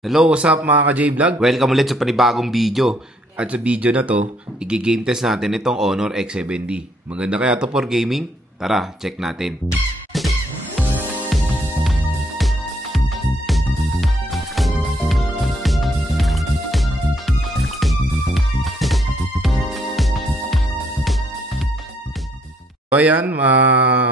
Hello, what's up mga ka-J-Vlog? Welcome ulit sa panibagong video. At sa video na to, i-game test natin itong Honor X7D. Maganda kaya to for gaming? Tara, check natin. So ayan,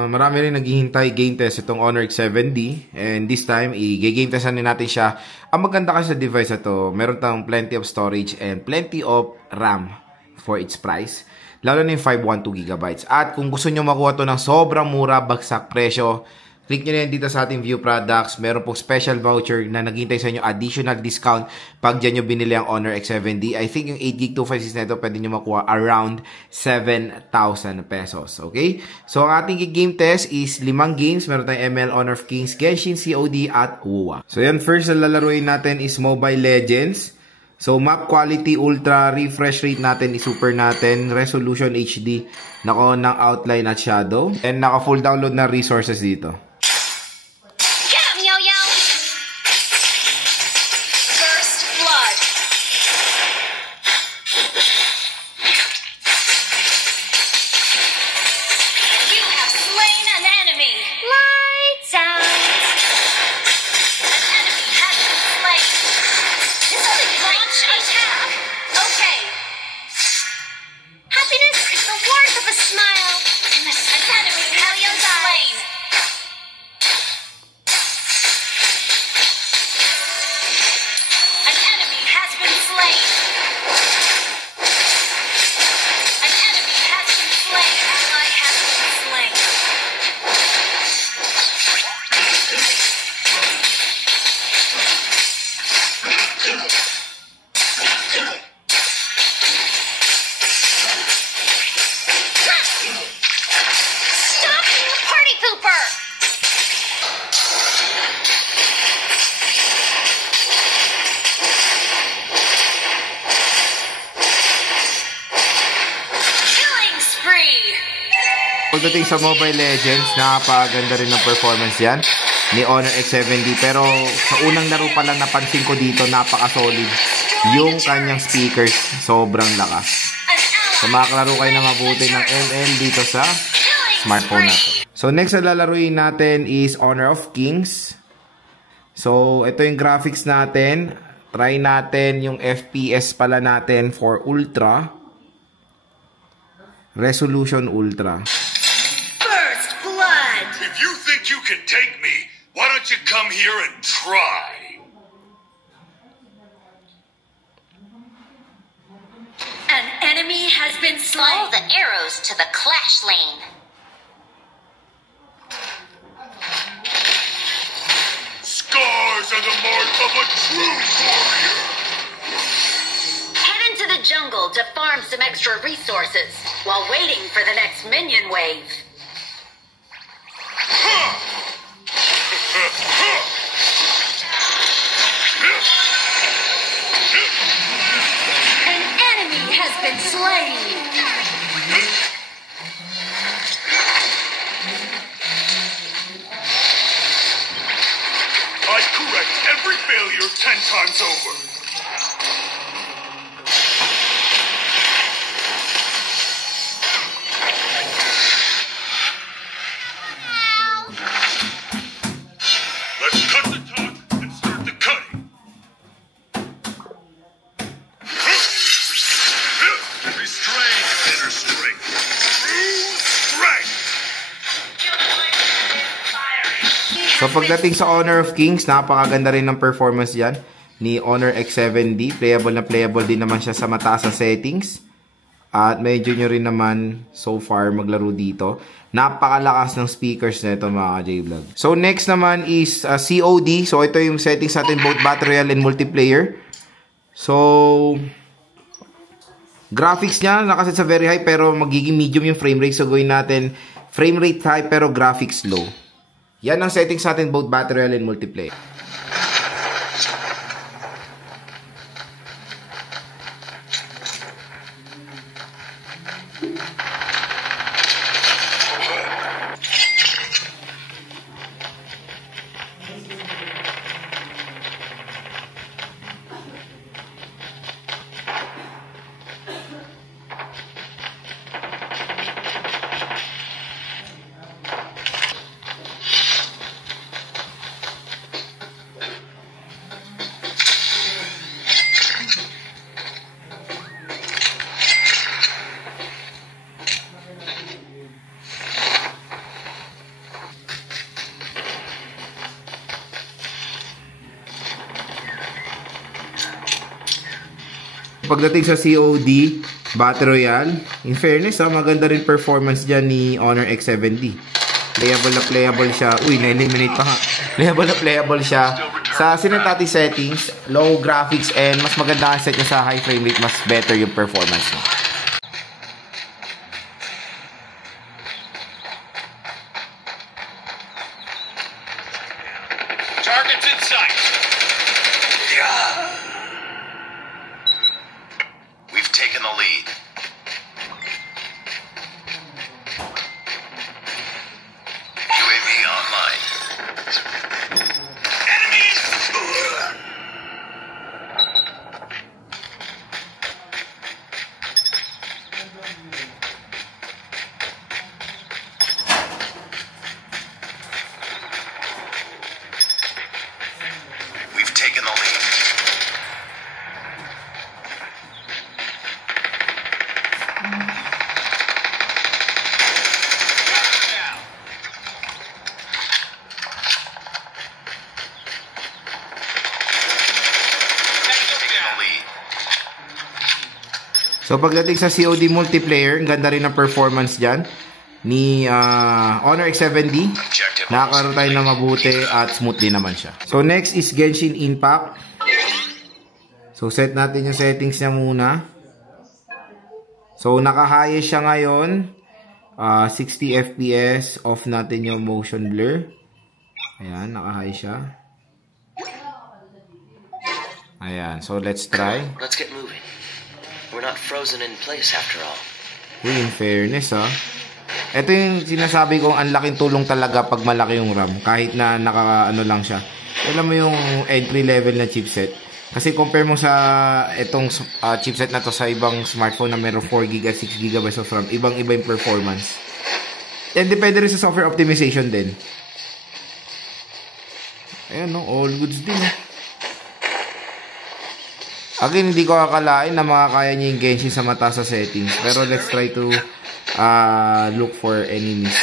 marami rin naghihintay game test itong Honor X7D. And this time, i-game testan natin siya. Ang maganda kasi sa device na to, meron tayong plenty of storage and plenty of RAM for its price. Lalo na yung 512GB. At kung gusto nyo makuha to ng sobrang mura, bagsak presyo, click nyo na yan dito sa ating view products. Meron pong special voucher na naghihintay sa inyo additional discount pag dyan nyo binili ang Honor X7D. I think yung 8GB 256 na ito pwede nyo makuha around 7,000 pesos. Okay? So, ang ating game test is 5 games. Meron tayong ML, Honor of Kings, Genshin, COD, at WoA. So, yan. First na lalaruin natin is Mobile Legends. So, map quality, ultra, refresh rate natin is super natin, resolution HD, nako ng outline at shadow, and naka full download na resources dito. Pagdating sa Mobile Legends, napakaganda rin ng performance yan ni Honor X7D. Pero sa unang laro pa lang napansin ko dito, napaka-solid yung kanyang speakers. Sobrang lakas. So makaklaro kayo na mabuti ng ML dito sa smartphone natin. So next na lalaruin natin is Honor of Kings. So ito yung graphics natin. Try natin yung FPS pala natin for Ultra. Resolution Ultra. You can take me. Why don't you come here and try? An enemy has been slain. Follow the arrows to the clash lane. Scars are the mark of a true warrior. Head into the jungle to farm some extra resources while waiting for the next minion wave. An enemy has been slain. I correct every failure 10 times over. So pagdating sa Honor of Kings, napakaganda rin ng performance yan ni Honor X7D. Playable na playable din naman siya sa mataas na settings. At medyo nyo rin naman so far maglaro dito. Napakalakas ng speakers na ito mga J-Vlog. So next naman is COD. So ito yung settings natin both Battle Royale and multiplayer. So graphics niya nakaset sa very high pero magiging medium yung frame rate. So gawin natin frame rate high pero graphics low. Yan ang settings natin both Battle Royale and multiplayer. Pagdating sa COD Battle Royale, in fairness, maganda rin performance dyan ni Honor X7D. Playable siya. Uy, na-eliminate pa nga. Playable siya. Sa sinetati settings, low graphics, and mas maganda ang set niya sa high frame rate, mas better yung performance niya. Target's in sight. We've taken the lead. UAV online. Enemies! We've taken the lead. So pagdating sa COD multiplayer, ang ganda rin ng performance dyan ni Honor X7D. Nakakaroon tayo na mabuti at smooth din naman siya. So next is Genshin Impact. So set natin yung settings niya muna. So naka-highest siya ngayon. 60 FPS. Off natin yung motion blur. Ayan, naka-high siya. Ayan, so let's try. Let's get moving. We're not frozen in place after all. Uy, in fairness ito yung sinasabi kong ang laking tulong talaga pag malaki yung RAM. Kahit na naka-ano lang siya. Alam mo yung entry level na chipset. Kasi compare mo sa itong chipset na to sa ibang smartphone na meron 4GB at 6GB of RAM. Ibang-iba yung performance. And depende rin sa software optimization din. Ayan all goods din Again, hindi ko akalain na makakaya niya yung Genshin sa mataas sa settings. Pero let's try to look for enemies.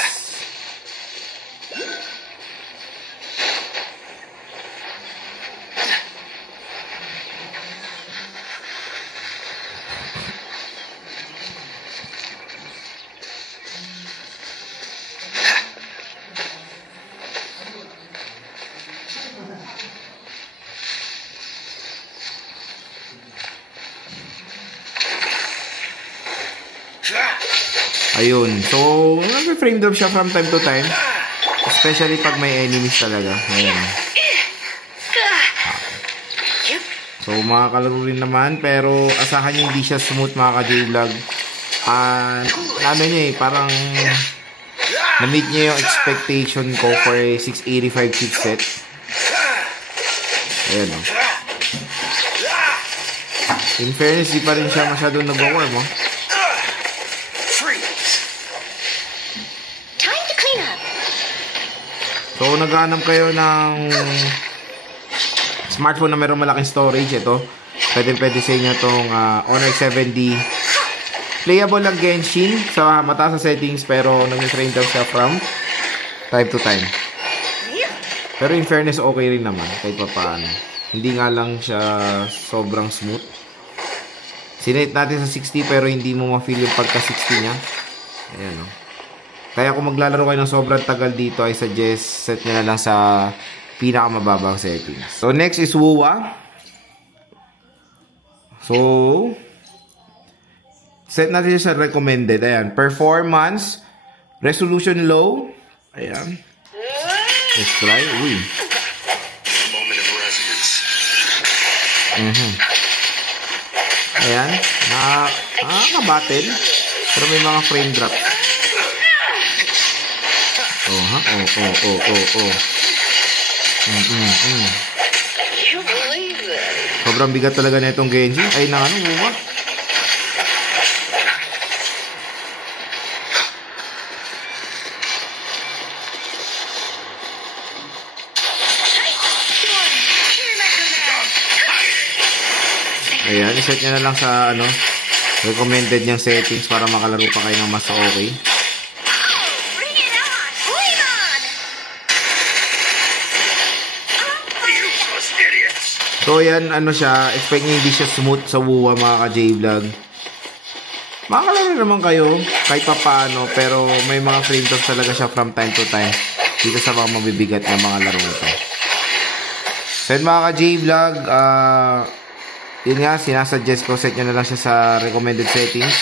Ayun. So, nag-frame drop siya from time to time. Especially pag may enemies talaga. Ayan. So, makakalaro rin naman. Pero, asahan niyo hindi siya smooth mga ka-J-Vlog. Ano niya parang na-meet niya yung expectation ko for a 685 chipset. Ayan In fairness, di pa rin siya masyadong nag-warm So, naghanap kayo ng smartphone na mayroong malaking storage. Ito, pwede sa inyo itong Honor X7D. Playable lang Genshin sa mataas sa settings, pero nag-train daw siya from time to time. Pero in fairness, okay rin naman kahit pa paano. Hindi nga lang siya sobrang smooth. Sinate natin sa 60 pero hindi mo ma-feel yung pagka-60 niya. Ayan Kaya kung maglalaro kayo ng sobrang tagal dito, I suggest set nyo na lang sa pinakamababang settings. So, next is WUWA. So, set natin siya sa recommended. Ayan. Performance. Resolution low. Ayan. Let's try. Uy. Moment of resonance. Ayan. Nakaka-battle. Pero may mga frame drop. Sobrang bigat talaga na itong Genshin. Ay, WUWA. Ayan, iset nyo na lang sa recommended niyang settings para makalaro pa kayo ng mas okay. So, yan, ano siya, expect nyo hindi siya smooth sa WUWA, mga ka-J-Vlog. Makakalaro naman kayo, kahit pa paano, pero may mga frame drops talaga siya from time to time dito sa mga mabibigat na mga laro ito. So, yun, mga ka-J-Vlog, yun nga, sinasuggest ko, set nyo na lang siya sa recommended settings.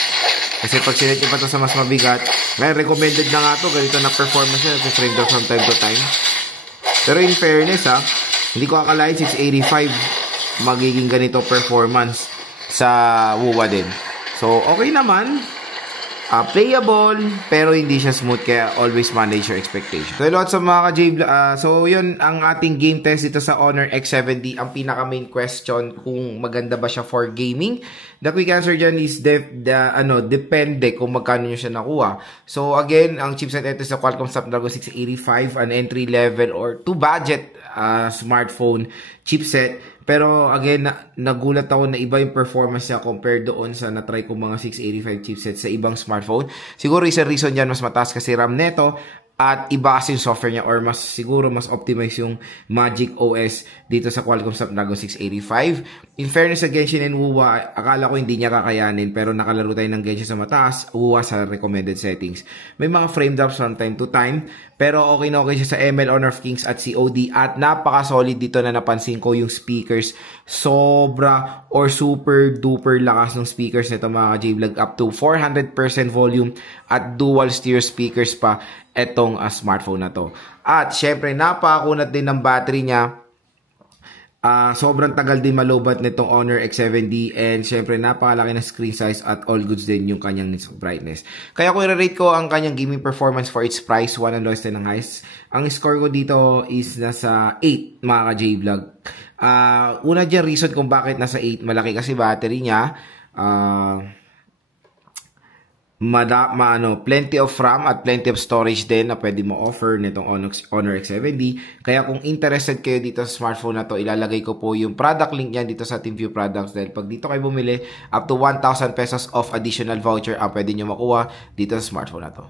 Kasi pag sinet nyo pa ito sa mas mabigat, ngayon, recommended na nga ito, ganito na performance niya, frame drops from time to time. Pero in fairness, hindi ko akalain 685 magiging ganito performance sa WUWA din. So, okay naman. Playable, pero hindi siya smooth, kaya always manage your expectations. So, lots of mga ka-J-Vlog. So, yun ang ating game test dito sa Honor X70. Ang pinaka main question kung maganda ba siya for gaming. The quick answer dyan is depende kung magkano nyo siya nakuha. So, again, ang chipset ito sa Qualcomm Snapdragon 685, an entry level or to budget smartphone chipset. Pero again, nagulat ako na iba yung performance niya compared doon sa na-try ko mga 685 chipset sa ibang smartphone. Siguro isa reason dyan, mas mataas kasi RAM neto at iba kasi yung software niya or siguro mas optimize yung Magic OS dito sa Qualcomm Snapdragon 685. In fairness sa Genshin and WUWA, akala ko hindi niya kakayanin pero nakalaro tayo ng Genshin sa mataas, WUWA sa recommended settings. May mga frame drops from time to time, pero okay na okay siya sa ML, Honor of Kings at COD at napaka-solid dito na napansin ko yung speakers. Sobra or super duper lakas ng speakers nito mga J-Vlog, up to 400% volume at dual stereo speakers pa etong smartphone na to. At syempre napakakunat din ng battery niya. Sobrang tagal din malobat nitong Honor X70 and syempre napakalaki na screen size at all goods din yung kanyang brightness. Kaya kung i-rate ko ang kanyang gaming performance for its price, 1 ang lowest and ang highest, ang score ko dito is nasa 8 mga ka-J-Vlog. Una dyan reason kung bakit nasa 8, malaki kasi battery niya. Plenty of RAM at plenty of storage din na pwede mo offer nitong Honor X70. Kaya kung interested kayo dito sa smartphone na to, ilalagay ko po yung product link niyan dito sa TeamView Products. Dahil pag dito kayo bumili, up to 1,000 pesos of additional voucher ang pwede nyo makuha dito sa smartphone na to.